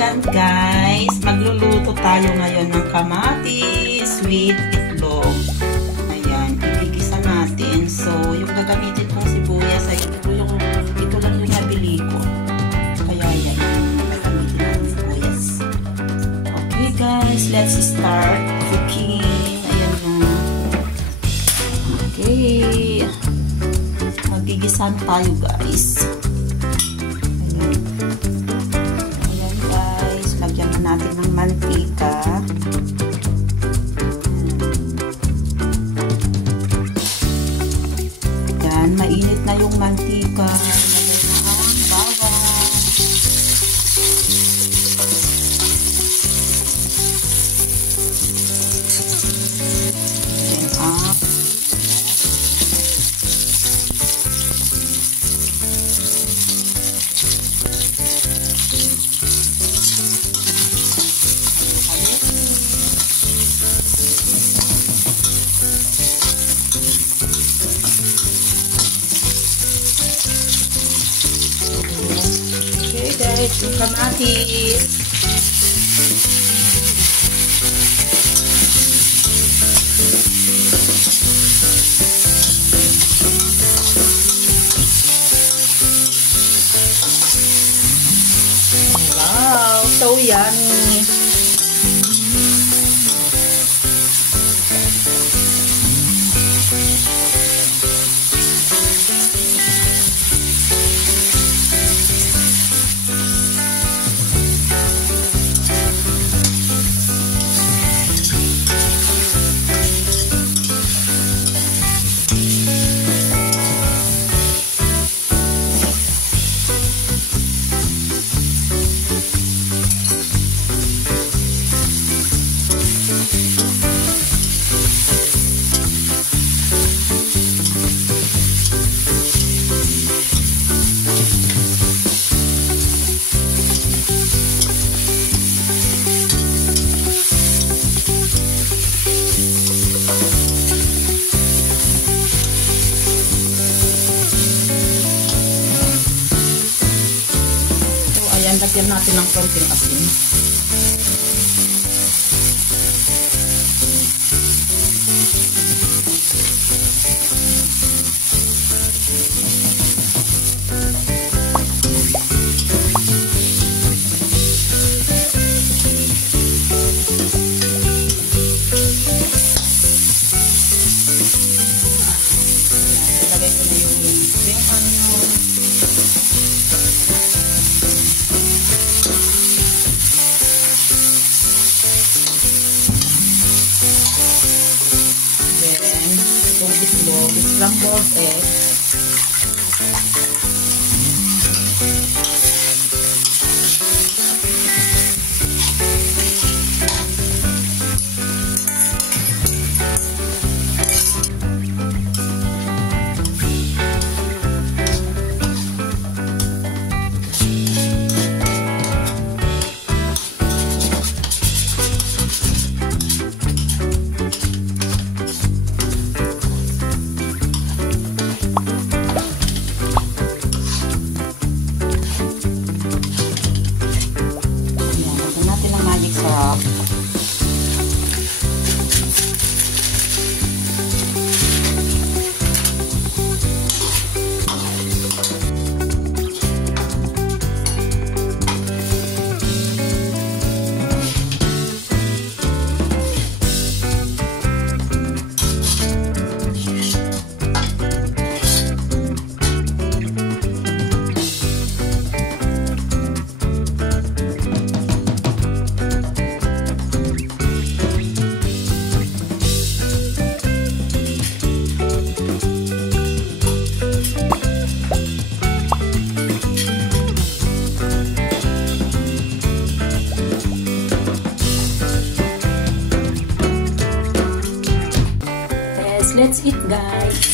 ayan guys, magluluto tayo ngayon ng kamatis with itlog. Ayan, igigisa natin. So, yung gagamitin kong sibuyas ay ito lang yung nabili ko. Kaya ayan, gagamitin natin sibuyas. Okay guys, let's start cooking. Ayan na. Okay. Magigisan tayo guys. Natin ng mantika. Yan, mainit na yung mantika. Lagyan na ang bawang. Yan ang guys, yung kamatis. Wow, so yummy. Lagyan natin ng konting asin. Lagay ko na yung spring onion. Itlog, scrambled egg. Let's eat guys.